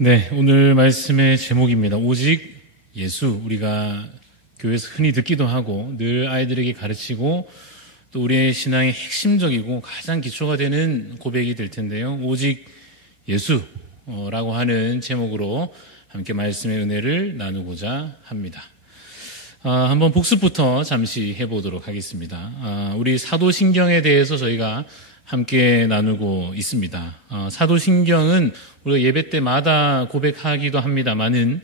네, 오늘 말씀의 제목입니다. 오직 예수. 우리가 교회에서 흔히 듣기도 하고 늘 아이들에게 가르치고 또 우리의 신앙의 핵심적이고 가장 기초가 되는 고백이 될 텐데요. 오직 예수라고 하는 제목으로 함께 말씀의 은혜를 나누고자 합니다. 한번 복습부터 잠시 해보도록 하겠습니다. 우리 사도신경에 대해서 저희가 함께 나누고 있습니다. 사도신경은 우리가 예배 때마다 고백하기도 합니다만은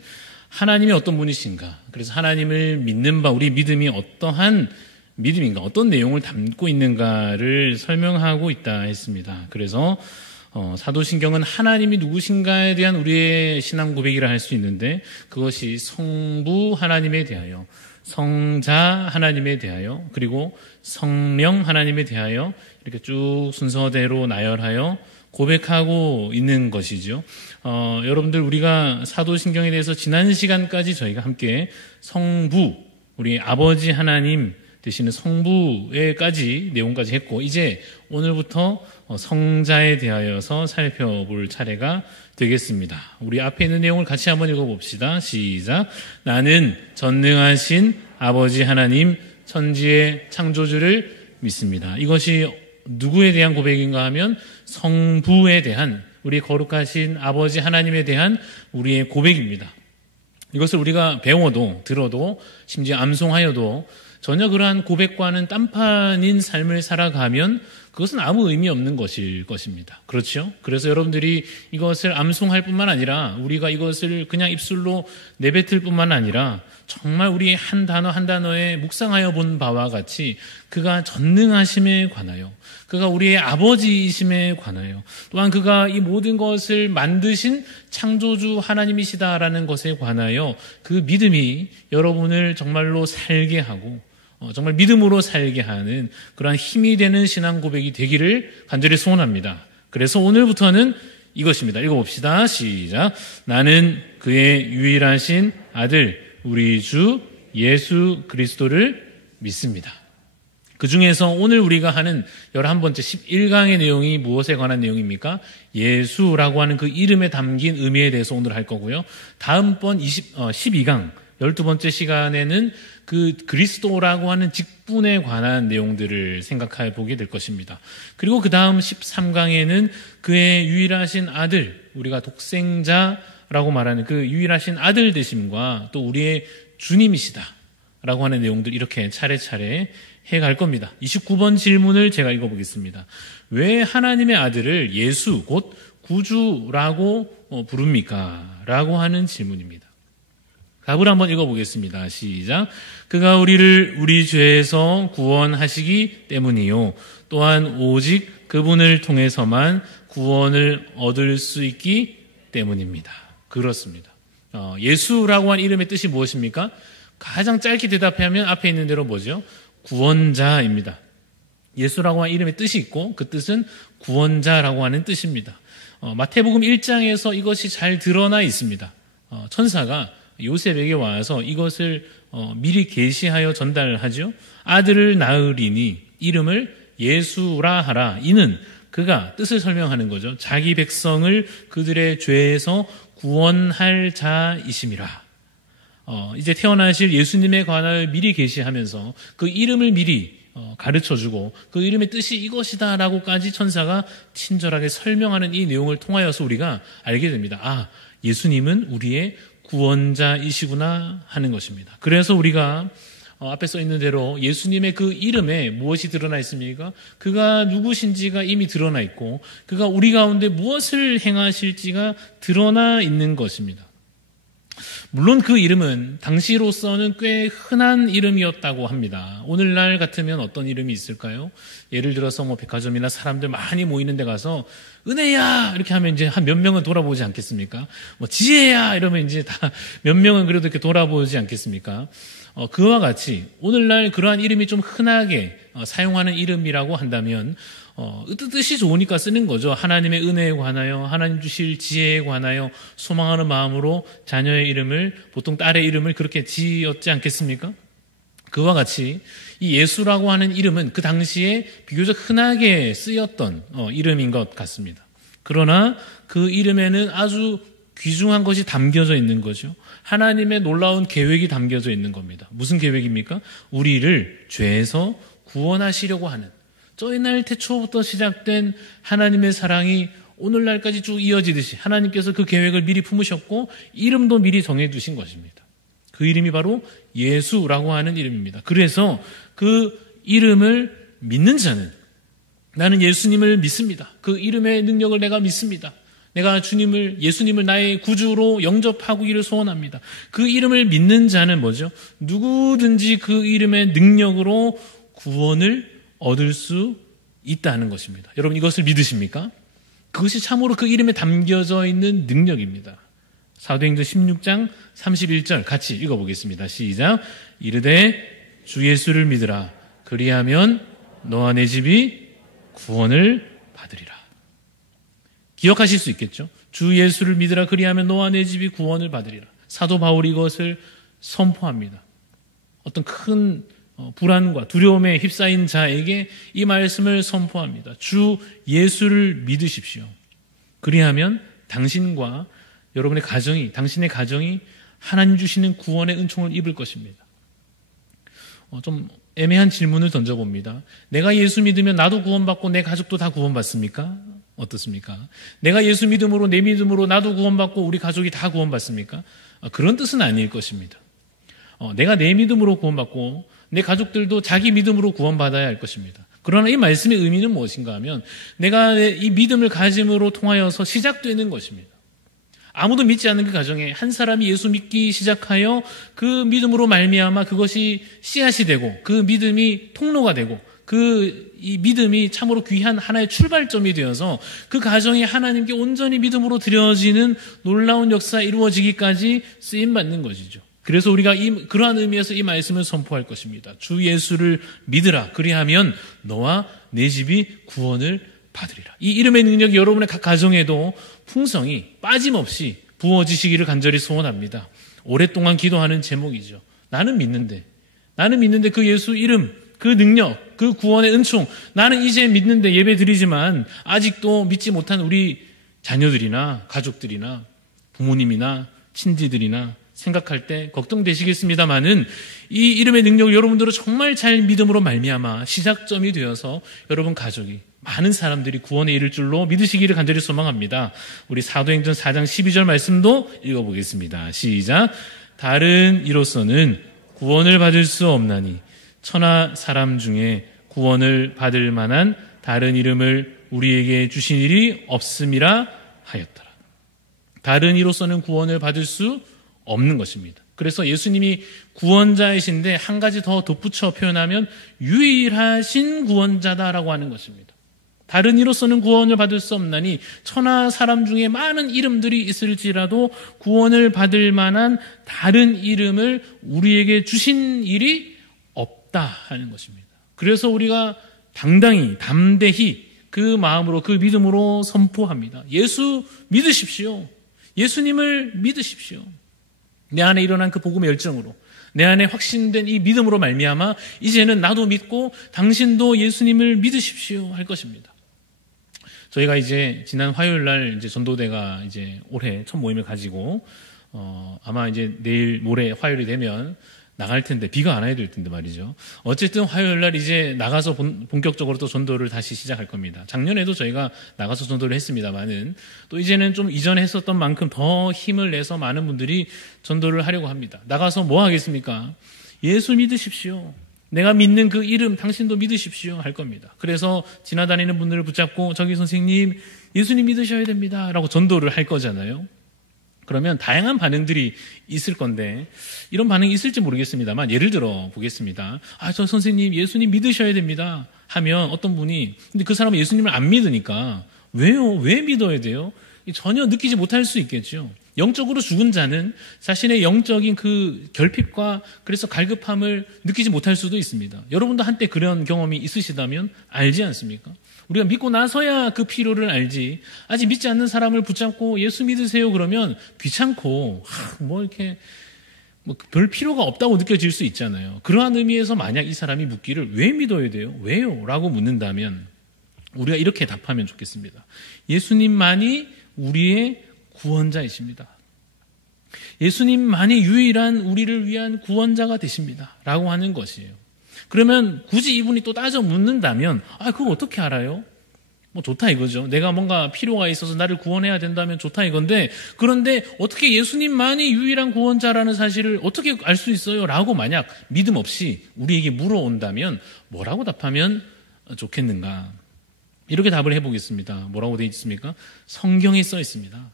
하나님이 어떤 분이신가, 그래서 하나님을 믿는 바, 우리 믿음이 어떠한 믿음인가, 어떤 내용을 담고 있는가를 설명하고 있다 했습니다. 그래서 사도신경은 하나님이 누구신가에 대한 우리의 신앙 고백이라 할 수 있는데, 그것이 성부 하나님에 대하여, 성자 하나님에 대하여, 그리고 성령 하나님에 대하여 이렇게 쭉 순서대로 나열하여 고백하고 있는 것이죠. 여러분들, 우리가 사도신경에 대해서 지난 시간까지 저희가 함께 성부, 우리 아버지 하나님 되시는 성부에까지 내용까지 했고, 이제 오늘부터 성자에 대하여서 살펴볼 차례가 되겠습니다. 우리 앞에 있는 내용을 같이 한번 읽어봅시다. 시작. 나는 전능하신 아버지 하나님 천지의 창조주를 믿습니다. 이것이 누구에 대한 고백인가 하면 성부에 대한, 우리 거룩하신 아버지 하나님에 대한 우리의 고백입니다. 이것을 우리가 배워도 들어도 심지어 암송하여도 전혀 그러한 고백과는 딴판인 삶을 살아가면 그것은 아무 의미 없는 것일 것입니다. 그렇죠? 그래서 여러분들이 이것을 암송할 뿐만 아니라 우리가 이것을 그냥 입술로 내뱉을 뿐만 아니라 정말 우리 한 단어 한 단어에 묵상하여 본 바와 같이 그가 전능하심에 관하여, 그가 우리의 아버지이심에 관하여, 또한 그가 이 모든 것을 만드신 창조주 하나님이시다라는 것에 관하여 그 믿음이 여러분을 정말로 살게 하고 정말 믿음으로 살게 하는 그러한 힘이 되는 신앙 고백이 되기를 간절히 소원합니다. 그래서 오늘부터는 이것입니다. 읽어봅시다. 시작. 나는 그의 유일하신 아들 우리 주 예수 그리스도를 믿습니다. 그 중에서 오늘 우리가 하는 11번째 11강의 내용이 무엇에 관한 내용입니까? 예수라고 하는 그 이름에 담긴 의미에 대해서 오늘 할 거고요. 다음번 12강 12번째 시간에는 그 그리스도라고 하는 직분에 관한 내용들을 생각해 보게 될 것입니다. 그리고 그 다음 13강에는 그의 유일하신 아들, 우리가 독생자라고 말하는 그 유일하신 아들 되심과 또 우리의 주님이시다라고 하는 내용들 이렇게 차례차례 해갈 겁니다. 29번 질문을 제가 읽어보겠습니다. 왜 하나님의 아들을 예수, 곧 구주라고 부릅니까? 라고 하는 질문입니다. 답을 한번 읽어보겠습니다. 시작. 그가 우리를 우리 죄에서 구원하시기 때문이요, 또한 오직 그분을 통해서만 구원을 얻을 수 있기 때문입니다. 그렇습니다. 예수라고 한 이름의 뜻이 무엇입니까? 가장 짧게 대답하면 앞에 있는 대로 뭐죠? 구원자입니다. 예수라고 한 이름의 뜻이 있고 그 뜻은 구원자라고 하는 뜻입니다. 마태복음 1장에서 이것이 잘 드러나 있습니다. 천사가 요셉에게 와서 이것을 미리 계시하여 전달하죠. 아들을 낳으리니 이름을 예수라 하라. 이는 그가 뜻을 설명하는 거죠. 자기 백성을 그들의 죄에서 구원할 자이심이라. 이제 태어나실 예수님에 관하여 미리 계시하면서 그 이름을 미리 가르쳐주고 그 이름의 뜻이 이것이다라고까지 천사가 친절하게 설명하는 이 내용을 통하여서 우리가 알게 됩니다. 예수님은 우리의 구원자이시구나 하는 것입니다. 그래서 우리가 앞에 써 있는 대로 예수님의 그 이름에 무엇이 드러나 있습니까? 그가 누구신지가 이미 드러나 있고 그가 우리 가운데 무엇을 행하실지가 드러나 있는 것입니다. 물론 그 이름은 당시로서는 꽤 흔한 이름이었다고 합니다. 오늘날 같으면 어떤 이름이 있을까요? 예를 들어서 백화점이나 사람들 많이 모이는 데 가서 은혜야 이렇게 하면 이제 한 몇 명은 돌아보지 않겠습니까? 지혜야 이러면 이제 다 몇 명은 그래도 이렇게 돌아보지 않겠습니까? 그와 같이 오늘날 그러한 이름이 좀 흔하게 사용하는 이름이라고 한다면 뜻이 좋으니까 쓰는 거죠. 하나님의 은혜에 관하여, 하나님 주실 지혜에 관하여 소망하는 마음으로 자녀의 이름을, 보통 딸의 이름을 그렇게 지었지 않겠습니까? 그와 같이 이 예수라고 하는 이름은 그 당시에 비교적 흔하게 쓰였던 이름인 것 같습니다. 그러나 그 이름에는 아주 귀중한 것이 담겨져 있는 거죠. 하나님의 놀라운 계획이 담겨져 있는 겁니다. 무슨 계획입니까? 우리를 죄에서 구원하시려고 하는, 저 옛날 태초부터 시작된 하나님의 사랑이 오늘날까지 쭉 이어지듯이 하나님께서 그 계획을 미리 품으셨고 이름도 미리 정해두신 것입니다. 그 이름이 바로 예수라고 하는 이름입니다. 그래서 그 이름을 믿는 자는, 나는 예수님을 믿습니다, 그 이름의 능력을 내가 믿습니다, 내가 예수님을 나의 구주로 영접하기를 소원합니다, 그 이름을 믿는 자는 뭐죠? 누구든지 그 이름의 능력으로 구원을 얻을 수 있다는 것입니다. 여러분, 이것을 믿으십니까? 그것이 참으로 그 이름에 담겨져 있는 능력입니다. 사도행전 16장 31절 같이 읽어보겠습니다. 시작. 이르되 주 예수를 믿으라. 그리하면 너와 내 집이 구원을 받으리라. 기억하실 수 있겠죠? 주 예수를 믿으라. 그리하면 너와 내 집이 구원을 받으리라. 사도 바울이 이것을 선포합니다. 어떤 큰 불안과 두려움에 휩싸인 자에게 이 말씀을 선포합니다. 주 예수를 믿으십시오. 그리하면 당신과 여러분의 가정이, 당신의 가정이 하나님 주시는 구원의 은총을 입을 것입니다. 좀 애매한 질문을 던져봅니다. 내가 예수 믿으면 나도 구원받고 내 가족도 다 구원받습니까? 어떻습니까? 내가 예수 믿음으로, 내 믿음으로 나도 구원받고 우리 가족이 다 구원받습니까? 그런 뜻은 아닐 것입니다. 내가 내 믿음으로 구원받고 내 가족들도 자기 믿음으로 구원받아야 할 것입니다. 그러나 이 말씀의 의미는 무엇인가 하면, 내가 이 믿음을 가짐으로 통하여서 시작되는 것입니다. 아무도 믿지 않는 그 가정에 한 사람이 예수 믿기 시작하여 그 믿음으로 말미암아 그것이 씨앗이 되고, 그 믿음이 통로가 되고, 이 믿음이 참으로 귀한 하나의 출발점이 되어서 그 가정이 하나님께 온전히 믿음으로 드려지는 놀라운 역사가 이루어지기까지 쓰임받는 것이죠. 그래서 우리가 그러한 의미에서 이 말씀을 선포할 것입니다. 주 예수를 믿으라. 그리하면 너와 내 집이 구원을 받으리라. 이 이름의 능력이 여러분의 각 가정에도 풍성히 빠짐없이 부어지시기를 간절히 소원합니다. 오랫동안 기도하는 제목이죠. 나는 믿는데 그 예수 이름, 그 능력, 그 구원의 은총, 나는 이제 믿는데 예배 드리지만 아직도 믿지 못한 우리 자녀들이나 가족들이나 부모님이나 친지들이나 생각할 때 걱정되시겠습니다만은, 이 이름의 능력을 여러분들은 정말 잘 믿음으로 말미암아 시작점이 되어서 여러분 가족이, 많은 사람들이 구원에 이를 줄로 믿으시기를 간절히 소망합니다. 우리 사도행전 4장 12절 말씀도 읽어보겠습니다. 시작. 다른 이로서는 구원을 받을 수 없나니 천하 사람 중에 구원을 받을 만한 다른 이름을 우리에게 주신 일이 없음이라 하였더라. 다른 이로서는 구원을 받을 수 없는 것입니다. 그래서 예수님이 구원자이신데 한 가지 더 덧붙여 표현하면 유일하신 구원자다라고 하는 것입니다. 다른 이로서는 구원을 받을 수 없나니 천하 사람 중에 많은 이름들이 있을지라도 구원을 받을 만한 다른 이름을 우리에게 주신 일이 없다 하는 것입니다. 그래서 우리가 당당히, 담대히 그 마음으로, 그 믿음으로 선포합니다. 예수 믿으십시오. 예수님을 믿으십시오. 내 안에 일어난 그 복음의 열정으로, 내 안에 확신된 이 믿음으로 말미암아 이제는 나도 믿고 당신도 예수님을 믿으십시오 할 것입니다. 저희가 이제 지난 화요일 날 이제 전도대가 이제 올해 첫 모임을 가지고 아마 이제 내일 모레 화요일이 되면 나갈 텐데, 비가 안 와야 될 텐데 말이죠. 어쨌든 화요일 날 이제 나가서 본격적으로 또 전도를 다시 시작할 겁니다. 작년에도 저희가 나가서 전도를 했습니다만은 또 이제는 좀 이전에 했었던 만큼 더 힘을 내서 많은 분들이 전도를 하려고 합니다. 나가서 뭐 하겠습니까? 예수 믿으십시오. 내가 믿는 그 이름 당신도 믿으십시오 할 겁니다. 그래서 지나다니는 분들을 붙잡고, 저기 선생님 예수님 믿으셔야 됩니다 라고 전도를 할 거잖아요. 그러면 다양한 반응들이 있을 건데, 이런 반응이 있을지 모르겠습니다만 예를 들어 보겠습니다. 저 선생님 예수님 믿으셔야 됩니다 하면 어떤 분이, 근데 그 사람은 예수님을 안 믿으니까 왜요? 왜 믿어야 돼요? 전혀 느끼지 못할 수 있겠죠. 영적으로 죽은 자는 자신의 영적인 그 결핍과 그래서 갈급함을 느끼지 못할 수도 있습니다. 여러분도 한때 그런 경험이 있으시다면 알지 않습니까? 우리가 믿고 나서야 그 필요를 알지, 아직 믿지 않는 사람을 붙잡고 예수 믿으세요 그러면 귀찮고 이렇게 별 필요가 없다고 느껴질 수 있잖아요. 그러한 의미에서 만약 이 사람이 묻기를 왜 믿어야 돼요? 왜요? 라고 묻는다면 우리가 이렇게 답하면 좋겠습니다. 예수님만이 우리의 구원자이십니다. 예수님만이 유일한 우리를 위한 구원자가 되십니다. 라고 하는 것이에요. 그러면 굳이 이분이 또 따져 묻는다면 그거 어떻게 알아요? 뭐 좋다 이거죠. 내가 뭔가 필요가 있어서 나를 구원해야 된다면 좋다 이건데, 그런데 어떻게 예수님만이 유일한 구원자라는 사실을 어떻게 알 수 있어요? 라고 만약 믿음 없이 우리에게 물어온다면 뭐라고 답하면 좋겠는가? 이렇게 답을 해보겠습니다. 뭐라고 되어 있습니까? 성경에 써 있습니다.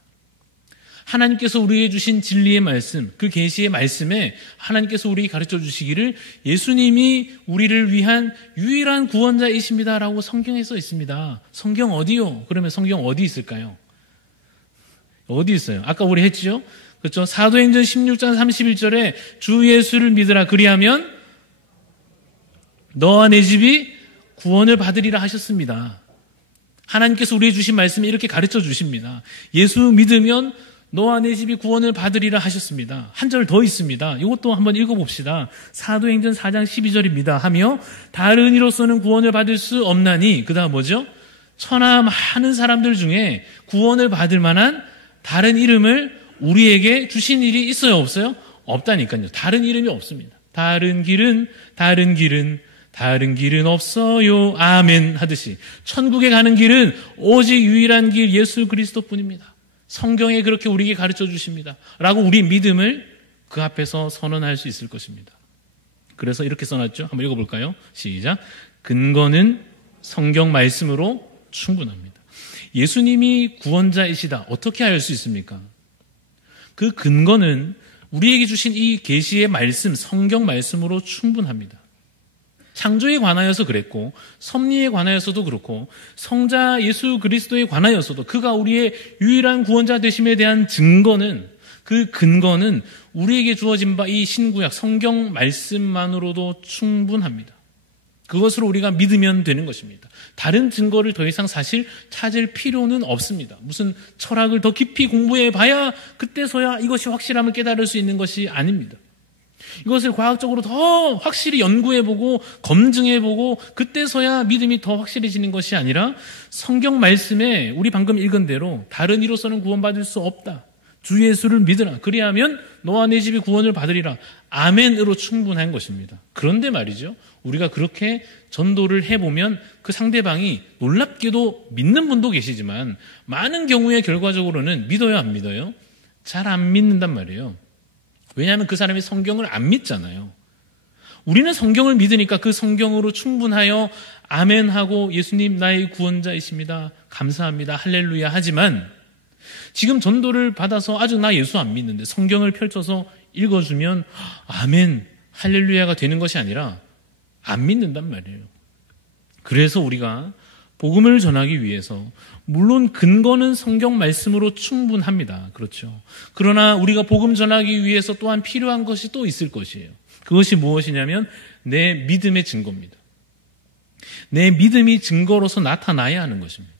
하나님께서 우리에게 주신 진리의 말씀, 그 계시의 말씀에 하나님께서 우리에게 가르쳐 주시기를 예수님이 우리를 위한 유일한 구원자이십니다라고 성경에 써 있습니다. 성경 어디요? 그러면 성경 어디 있을까요? 어디 있어요? 아까 우리 했죠? 그렇죠? 사도행전 16장 31절에 주 예수를 믿으라 그리하면 너와 내 집이 구원을 받으리라 하셨습니다. 하나님께서 우리에게 주신 말씀이 이렇게 가르쳐 주십니다. 예수 믿으면 너와 내 집이 구원을 받으리라 하셨습니다. 한 절 더 있습니다. 이것도 한번 읽어봅시다. 사도행전 4장 12절입니다. 하며 다른 이로서는 구원을 받을 수 없나니, 그 다음 뭐죠? 천하 많은 사람들 중에 구원을 받을 만한 다른 이름을 우리에게 주신 일이 있어요? 없어요? 없다니까요. 다른 이름이 없습니다. 다른 길은 없어요. 아멘 하듯이 천국에 가는 길은 오직 유일한 길 예수 그리스도뿐입니다. 성경에 그렇게 우리에게 가르쳐 주십니다. 라고 우리 믿음을 그 앞에서 선언할 수 있을 것입니다. 그래서 이렇게 써놨죠. 한번 읽어볼까요? 시작. 근거는 성경 말씀으로 충분합니다. 예수님이 구원자이시다. 어떻게 알 수 있습니까? 그 근거는 우리에게 주신 이 계시의 말씀, 성경 말씀으로 충분합니다. 창조에 관하여서 그랬고, 섭리에 관하여서도 그렇고, 성자 예수 그리스도에 관하여서도 그가 우리의 유일한 구원자 되심에 대한 증거는, 그 근거는 우리에게 주어진 바 이 신구약 성경 말씀만으로도 충분합니다. 그것으로 우리가 믿으면 되는 것입니다. 다른 증거를 더 이상 사실 찾을 필요는 없습니다. 무슨 철학을 더 깊이 공부해 봐야 그때서야 이것이 확실함을 깨달을 수 있는 것이 아닙니다. 이것을 과학적으로 더 확실히 연구해보고 검증해보고 그때서야 믿음이 더 확실해지는 것이 아니라 성경 말씀에 우리 방금 읽은 대로 다른 이로서는 구원받을 수 없다. 주 예수를 믿으라. 그리하면 너와 내 집이 구원을 받으리라. 아멘으로 충분한 것입니다. 그런데 말이죠. 우리가 그렇게 전도를 해보면 그 상대방이 놀랍게도 믿는 분도 계시지만 많은 경우에 결과적으로는 믿어요, 안 믿어요? 잘 안 믿는단 말이에요. 왜냐하면 그 사람이 성경을 안 믿잖아요. 우리는 성경을 믿으니까 그 성경으로 충분하여 아멘하고 예수님 나의 구원자이십니다. 감사합니다. 할렐루야 하지만 지금 전도를 받아서 아직 나 예수 안 믿는데 성경을 펼쳐서 읽어주면 아멘, 할렐루야가 되는 것이 아니라 안 믿는단 말이에요. 그래서 우리가 복음을 전하기 위해서 물론 근거는 성경 말씀으로 충분합니다. 그렇죠. 그러나 우리가 복음 전하기 위해서 또한 필요한 것이 또 있을 것이에요. 그것이 무엇이냐면 내 믿음의 증거입니다. 내 믿음이 증거로서 나타나야 하는 것입니다.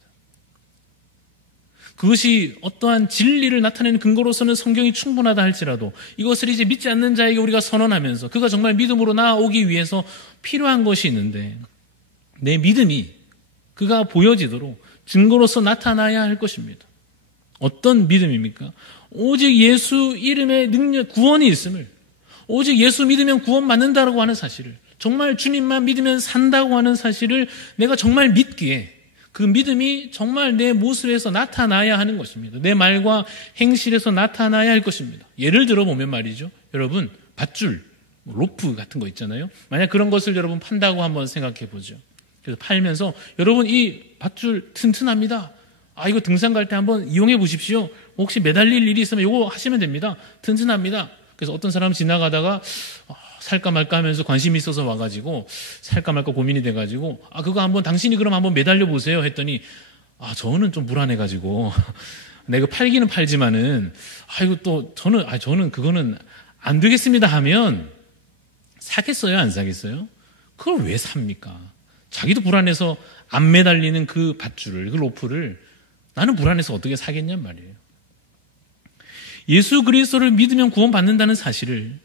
그것이 어떠한 진리를 나타내는 근거로서는 성경이 충분하다 할지라도 이것을 이제 믿지 않는 자에게 우리가 선언하면서 그가 정말 믿음으로 나아오기 위해서 필요한 것이 있는데 내 믿음이 그가 보여지도록 증거로서 나타나야 할 것입니다. 어떤 믿음입니까? 오직 예수 이름의 능력, 구원이 있음을, 오직 예수 믿으면 구원받는다라고 하는 사실을, 정말 주님만 믿으면 산다고 하는 사실을 내가 정말 믿기에 그 믿음이 정말 내 모습에서 나타나야 하는 것입니다. 내 말과 행실에서 나타나야 할 것입니다. 예를 들어보면 말이죠. 여러분, 밧줄, 로프 같은 거 있잖아요. 만약 그런 것을 여러분 판다고 한번 생각해 보죠. 그래서 팔면서 여러분 이 밧줄 튼튼합니다. 이거 등산 갈 때 한번 이용해 보십시오. 혹시 매달릴 일이 있으면 이거 하시면 됩니다. 튼튼합니다. 그래서 어떤 사람 지나가다가 살까 말까 하면서 관심이 있어서 와가지고 살까 말까 고민이 돼가지고 그거 한번 당신이 그럼 한번 매달려 보세요 했더니 저는 좀 불안해가지고 내가 팔기는 팔지만은 이거 또 저는 그거는 안 되겠습니다 하면 사겠어요 안 사겠어요? 그걸 왜 삽니까? 자기도 불안해서 안 매달리는 그 밧줄을, 그 로프를 나는 불안해서 어떻게 사겠냔 말이에요. 예수 그리스도를 믿으면 구원받는다는 사실을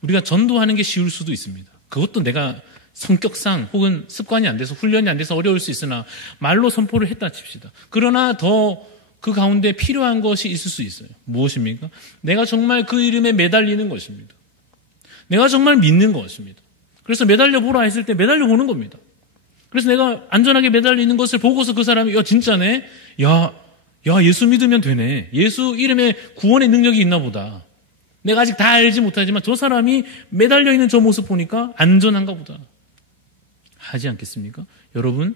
우리가 전도하는 게 쉬울 수도 있습니다. 그것도 내가 성격상 혹은 습관이 안 돼서 훈련이 안 돼서 어려울 수 있으나 말로 선포를 했다 칩시다. 그러나 더 그 가운데 필요한 것이 있을 수 있어요. 무엇입니까? 내가 정말 그 이름에 매달리는 것입니다. 내가 정말 믿는 것입니다. 그래서 매달려 보라 했을 때 매달려 보는 겁니다. 그래서 내가 안전하게 매달리는 것을 보고서 그 사람이 야 진짜네? 야 예수 믿으면 되네. 예수 이름에 구원의 능력이 있나 보다. 내가 아직 다 알지 못하지만 저 사람이 매달려 있는 저 모습 보니까 안전한가 보다. 하지 않겠습니까? 여러분,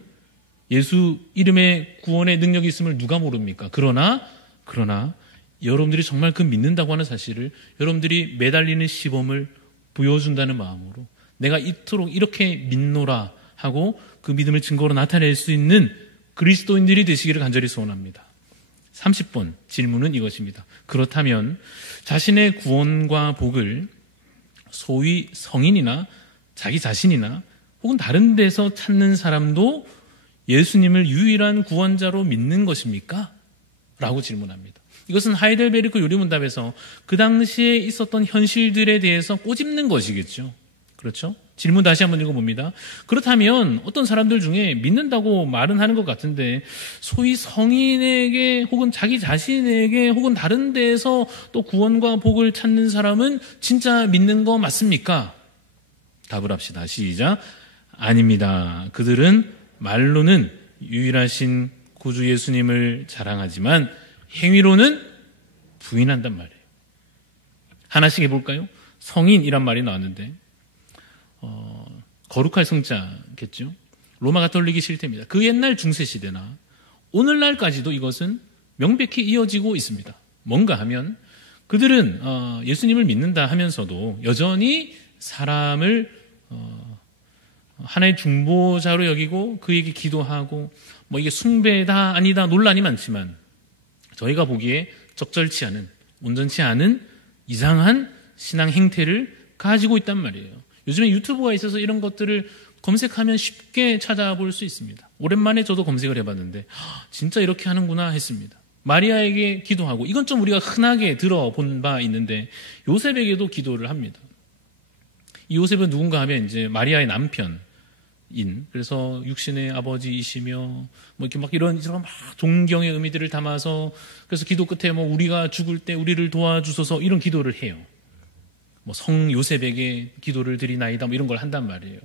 예수 이름에 구원의 능력이 있음을 누가 모릅니까? 그러나 여러분들이 정말 그 믿는다고 하는 사실을 여러분들이 매달리는 시범을 보여준다는 마음으로 내가 이토록 이렇게 믿노라 하고 그 믿음을 증거로 나타낼 수 있는 그리스도인들이 되시기를 간절히 소원합니다. 30번 질문은 이것입니다. 그렇다면 자신의 구원과 복을 소위 성인이나 자기 자신이나 혹은 다른 데서 찾는 사람도 예수님을 유일한 구원자로 믿는 것입니까? 라고 질문합니다. 이것은 하이델베르크 요리문답에서 그 당시에 있었던 현실들에 대해서 꼬집는 것이겠죠. 그렇죠? 질문 다시 한번 읽어봅니다. 그렇다면 어떤 사람들 중에 믿는다고 말은 하는 것 같은데 소위 성인에게 혹은 자기 자신에게 혹은 다른 데에서 또 구원과 복을 찾는 사람은 진짜 믿는 거 맞습니까? 답을 합시다. 시작. 아닙니다. 그들은 말로는 유일하신 구주 예수님을 자랑하지만 행위로는 부인한단 말이에요. 하나씩 해볼까요? 성인이란 말이 나왔는데 거룩할 성자겠죠. 로마 가톨릭이 실태입니다. 그 옛날 중세시대나 오늘날까지도 이것은 명백히 이어지고 있습니다. 뭔가 하면 그들은 예수님을 믿는다 하면서도 여전히 사람을 하나의 중보자로 여기고 그에게 기도하고 뭐 이게 숭배다 아니다 논란이 많지만 저희가 보기에 적절치 않은 온전치 않은 이상한 신앙 행태를 가지고 있단 말이에요. 요즘에 유튜브가 있어서 이런 것들을 검색하면 쉽게 찾아볼 수 있습니다. 오랜만에 저도 검색을 해봤는데 진짜 이렇게 하는구나 했습니다. 마리아에게 기도하고 이건 좀 우리가 흔하게 들어본 바 있는데 요셉에게도 기도를 합니다. 이 요셉은 누군가 하면 이제 마리아의 남편인 그래서 육신의 아버지이시며 뭐 이렇게 막 이런 막 존경의 의미들을 담아서 그래서 기도 끝에 뭐 우리가 죽을 때 우리를 도와주소서 이런 기도를 해요. 뭐 성 요셉에게 기도를 드리나이다 뭐 이런 걸 한단 말이에요.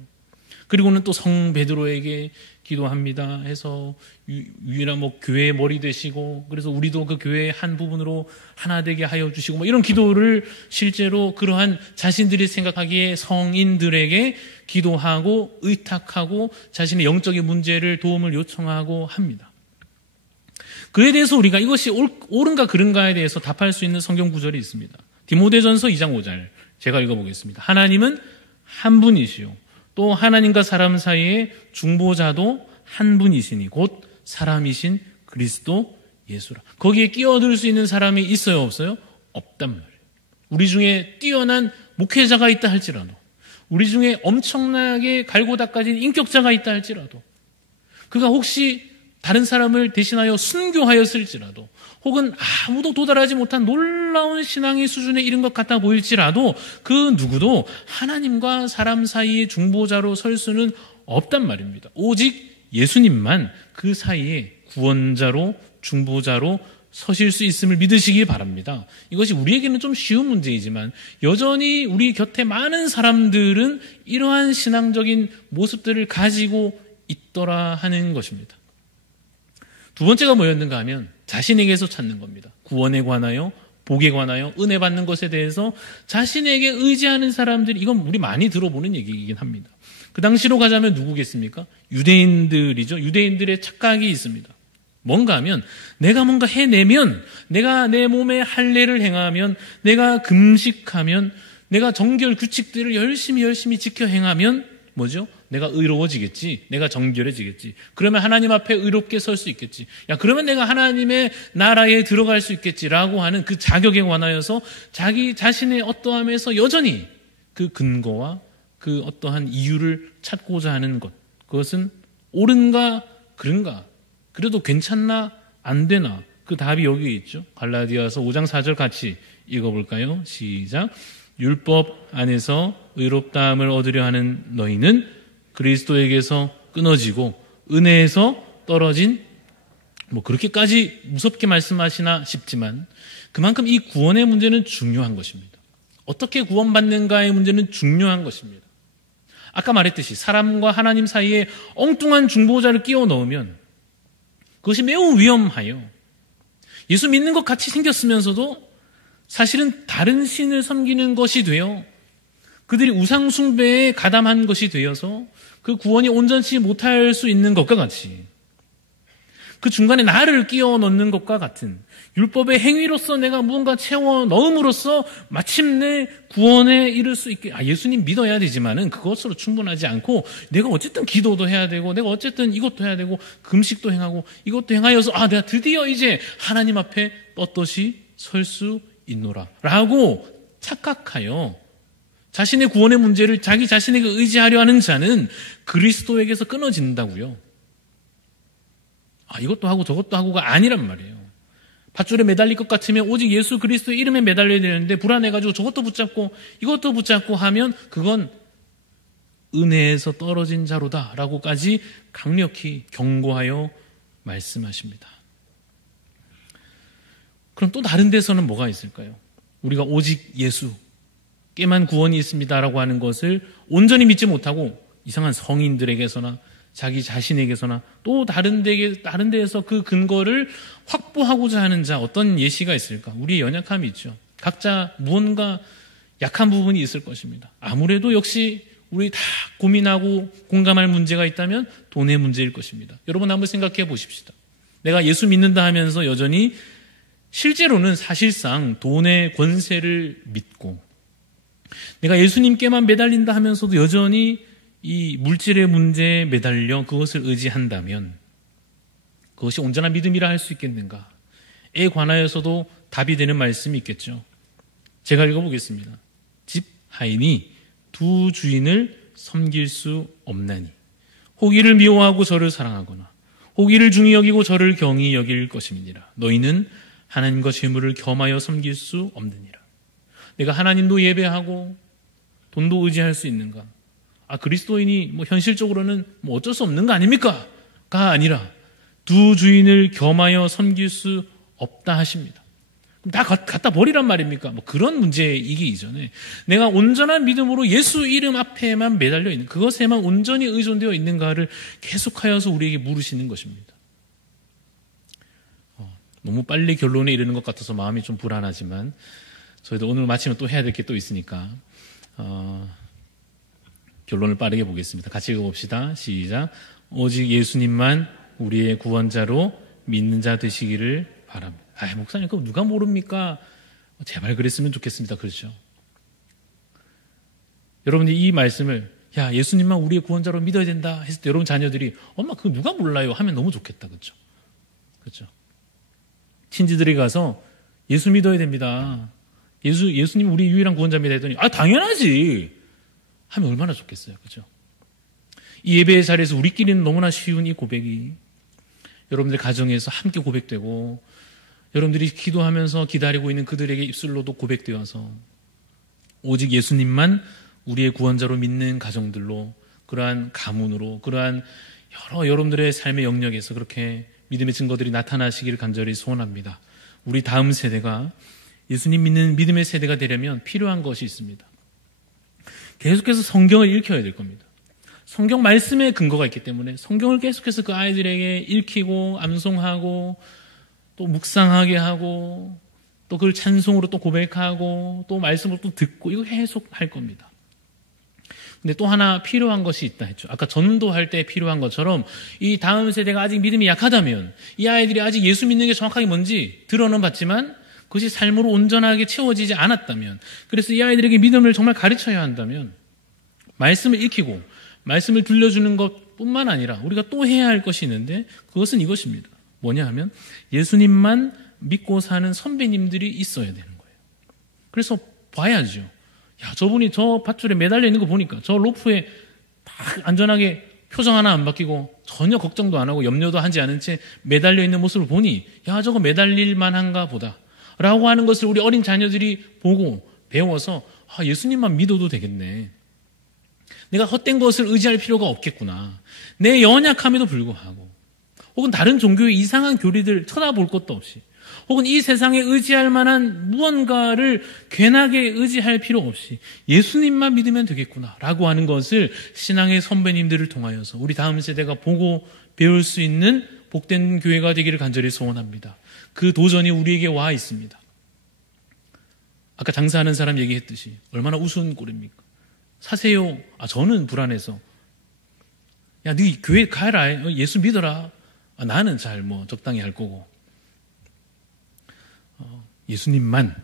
그리고는 또 성 베드로에게 기도합니다 해서 유일한 뭐 교회의 머리 되시고 그래서 우리도 그 교회의 한 부분으로 하나 되게 하여 주시고 뭐 이런 기도를 실제로 그러한 자신들이 생각하기에 성인들에게 기도하고 의탁하고 자신의 영적인 문제를 도움을 요청하고 합니다. 그에 대해서 우리가 이것이 옳은가 그른가에 대해서 답할 수 있는 성경 구절이 있습니다. 디모데전서 2장 5절 제가 읽어보겠습니다. 하나님은 한 분이시요 또 하나님과 사람 사이에 중보자도 한 분이시니 곧 사람이신 그리스도 예수라. 거기에 끼어들 수 있는 사람이 있어요 없어요? 없단 말이에요. 우리 중에 뛰어난 목회자가 있다 할지라도 우리 중에 엄청나게 갈고 닦아진 인격자가 있다 할지라도 그가 혹시 다른 사람을 대신하여 순교하였을지라도 혹은 아무도 도달하지 못한 놀라운 신앙의 수준에 이른 것 같아 보일지라도 그 누구도 하나님과 사람 사이의 중보자로 설 수는 없단 말입니다. 오직 예수님만 그 사이에 구원자로 중보자로 서실 수 있음을 믿으시기 바랍니다. 이것이 우리에게는 좀 쉬운 문제이지만 여전히 우리 곁에 많은 사람들은 이러한 신앙적인 모습들을 가지고 있더라 하는 것입니다. 두 번째가 뭐였는가 하면 자신에게서 찾는 겁니다. 구원에 관하여 복에 관하여 은혜 받는 것에 대해서 자신에게 의지하는 사람들이 이건 우리 많이 들어보는 얘기이긴 합니다. 그 당시로 가자면 누구겠습니까? 유대인들이죠. 유대인들의 착각이 있습니다. 뭔가 하면 내가 뭔가 해내면 내가 내 몸에 할례를 행하면 내가 금식하면 내가 정결 규칙들을 열심히 지켜 행하면 뭐죠? 내가 의로워지겠지. 내가 정결해지겠지. 그러면 하나님 앞에 의롭게 설 수 있겠지. 야, 그러면 내가 하나님의 나라에 들어갈 수 있겠지라고 하는 그 자격에 관하여서 자기 자신의 어떠함에서 여전히 그 근거와 그 어떠한 이유를 찾고자 하는 것. 그것은 옳은가 그른가? 그래도 괜찮나 안 되나? 그 답이 여기에 있죠. 갈라디아서 5장 4절 같이 읽어볼까요? 시작. 율법 안에서 의롭다함을 얻으려 하는 너희는 그리스도에게서 끊어지고 은혜에서 떨어진 뭐 그렇게까지 무섭게 말씀하시나 싶지만 그만큼 이 구원의 문제는 중요한 것입니다. 어떻게 구원받는가의 문제는 중요한 것입니다. 아까 말했듯이 사람과 하나님 사이에 엉뚱한 중보자를 끼워 넣으면 그것이 매우 위험하여 예수 믿는 것 같이 생겼으면서도 사실은 다른 신을 섬기는 것이 되어 그들이 우상 숭배에 가담한 것이 되어서 그 구원이 온전치 못할 수 있는 것과 같이 그 중간에 나를 끼워 넣는 것과 같은 율법의 행위로서 내가 무언가 채워 넣음으로써 마침내 구원에 이를 수 있게 예수님 믿어야 되지만은 그것으로 충분하지 않고 내가 어쨌든 기도도 해야 되고 내가 어쨌든 이것도 해야 되고 금식도 행하고 이것도 행하여서 내가 드디어 이제 하나님 앞에 떳떳이 설 수 있노라 라고 착각하여 자신의 구원의 문제를 자기 자신에게 의지하려 하는 자는 그리스도에게서 끊어진다고요. 이것도 하고 저것도 하고가 아니란 말이에요. 밧줄에 매달릴 것 같으면 오직 예수 그리스도의 이름에 매달려야 되는데 불안해가지고 저것도 붙잡고 이것도 붙잡고 하면 그건 은혜에서 떨어진 자로다라고까지 강력히 경고하여 말씀하십니다. 그럼 또 다른 데서는 뭐가 있을까요? 우리가 오직 예수께만 구원이 있습니다라고 하는 것을 온전히 믿지 못하고 이상한 성인들에게서나 자기 자신에게서나 또 다른 데에서 그 근거를 확보하고자 하는 자 어떤 예시가 있을까? 우리의 연약함이 있죠. 각자 무언가 약한 부분이 있을 것입니다. 아무래도 역시 우리 다 고민하고 공감할 문제가 있다면 돈의 문제일 것입니다. 여러분 한번 생각해 보십시다. 내가 예수 믿는다 하면서 여전히 실제로는 사실상 돈의 권세를 믿고 내가 예수님께만 매달린다 하면서도 여전히 이 물질의 문제에 매달려 그것을 의지한다면 그것이 온전한 믿음이라 할 수 있겠는가에 관하여서도 답이 되는 말씀이 있겠죠. 제가 읽어보겠습니다. 집 하인이 두 주인을 섬길 수 없나니 호기를 미워하고 저를 사랑하거나 호기를 중히 여기고 저를 경히 여길 것임이니라. 너희는 하나님과 재물을 겸하여 섬길 수 없느니라. 내가 하나님도 예배하고 돈도 의지할 수 있는가? 그리스도인이 현실적으로는 어쩔 수 없는 거 아닙니까? 가 아니라 두 주인을 겸하여 섬길 수 없다 하십니다. 그럼 다 갖다 버리란 말입니까? 그런 문제이기 이전에 내가 온전한 믿음으로 예수 이름 앞에만 매달려 있는 그것에만 온전히 의존되어 있는가를 계속하여서 우리에게 물으시는 것입니다. 너무 빨리 결론에 이르는 것 같아서 마음이 좀 불안하지만 저희도 오늘 마치면 또 해야 될 게 또 있으니까 결론을 빠르게 보겠습니다. 같이 읽어봅시다. 시작. 오직 예수님만 우리의 구원자로 믿는 자 되시기를 바랍니다. 목사님 그거 누가 모릅니까? 제발 그랬으면 좋겠습니다. 그렇죠? 여러분이 이 말씀을 예수님만 우리의 구원자로 믿어야 된다 했을 때 여러분 자녀들이 엄마 그거 누가 몰라요? 하면 너무 좋겠다. 그렇죠? 그렇죠? 친지들이 가서 예수 믿어야 됩니다. 예수님 우리 유일한 구원자입니다 했더니 당연하지 하면 얼마나 좋겠어요. 그렇죠? 이 예배의 자리에서 우리끼리는 너무나 쉬운 이 고백이 여러분들 가정에서 함께 고백되고 여러분들이 기도하면서 기다리고 있는 그들에게 입술로도 고백되어서 오직 예수님만 우리의 구원자로 믿는 가정들로 그러한 가문으로 그러한 여러 여러분들의 삶의 영역에서 그렇게 믿음의 증거들이 나타나시기를 간절히 소원합니다. 우리 다음 세대가 예수님 믿는 믿음의 세대가 되려면 필요한 것이 있습니다. 계속해서 성경을 읽혀야 될 겁니다. 성경 말씀에 근거가 있기 때문에 성경을 계속해서 그 아이들에게 읽히고 암송하고 또 묵상하게 하고 또 그걸 찬송으로 또 고백하고 또 말씀으로 또 듣고 이거 계속 할 겁니다. 근데 또 하나 필요한 것이 있다 했죠. 아까 전도할 때 필요한 것처럼 이 다음 세대가 아직 믿음이 약하다면 이 아이들이 아직 예수 믿는 게 정확하게 뭔지 들어는 봤지만 그것이 삶으로 온전하게 채워지지 않았다면 그래서 이 아이들에게 믿음을 정말 가르쳐야 한다면 말씀을 익히고 말씀을 들려주는 것뿐만 아니라 우리가 또 해야 할 것이 있는데 그것은 이것입니다. 뭐냐 하면 예수님만 믿고 사는 선배님들이 있어야 되는 거예요. 그래서 봐야죠. 저분이 저 밧줄에 매달려 있는 거 보니까 저 로프에 딱 안전하게 표정 하나 안 바뀌고 전혀 걱정도 안 하고 염려도 하지 않은 채 매달려 있는 모습을 보니 저거 매달릴 만한가 보다 라고 하는 것을 우리 어린 자녀들이 보고 배워서 예수님만 믿어도 되겠네. 내가 헛된 것을 의지할 필요가 없겠구나. 내 연약함에도 불구하고 혹은 다른 종교의 이상한 교리들 쳐다볼 것도 없이, 혹은 이 세상에 의지할 만한 무언가를 괜하게 의지할 필요 없이 예수님만 믿으면 되겠구나라고 하는 것을 신앙의 선배님들을 통하여서 우리 다음 세대가 보고 배울 수 있는 복된 교회가 되기를 간절히 소원합니다. 그 도전이 우리에게 와 있습니다. 아까 장사하는 사람 얘기했듯이 얼마나 우스운 꼴입니까? 사세요. 저는 불안해서. 야, 네 교회 가라. 예수 믿어라. 나는 잘 적당히 할 거고. 예수님만,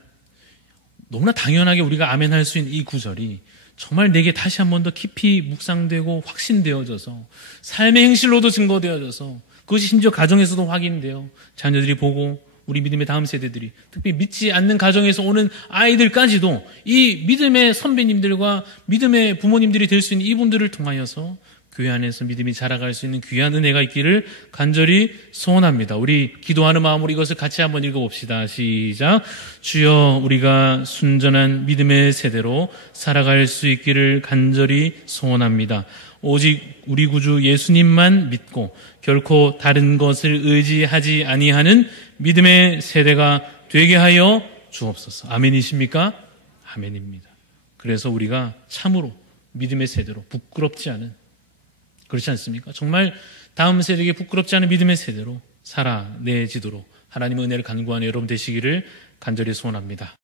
너무나 당연하게 우리가 아멘 할 수 있는 이 구절이 정말 내게 다시 한 번 더 깊이 묵상되고 확신되어져서 삶의 행실로도 증거되어져서 그것이 심지어 가정에서도 확인돼요. 자녀들이 보고 우리 믿음의 다음 세대들이, 특별히 믿지 않는 가정에서 오는 아이들까지도 이 믿음의 선배님들과 믿음의 부모님들이 될 수 있는 이분들을 통하여서 교회 안에서 믿음이 자라갈 수 있는 귀한 은혜가 있기를 간절히 소원합니다. 우리 기도하는 마음으로 이것을 같이 한번 읽어봅시다. 시작. 주여, 우리가 순전한 믿음의 세대로 살아갈 수 있기를 간절히 소원합니다. 오직 우리 구주 예수님만 믿고 결코 다른 것을 의지하지 아니하는 믿음의 세대가 되게 하여 주옵소서. 아멘이십니까? 아멘입니다. 그래서 우리가 참으로 믿음의 세대로 부끄럽지 않은, 그렇지 않습니까? 정말 다음 세대에게 부끄럽지 않은 믿음의 세대로 살아내지도록 하나님의 은혜를 간구하는 여러분 되시기를 간절히 소원합니다.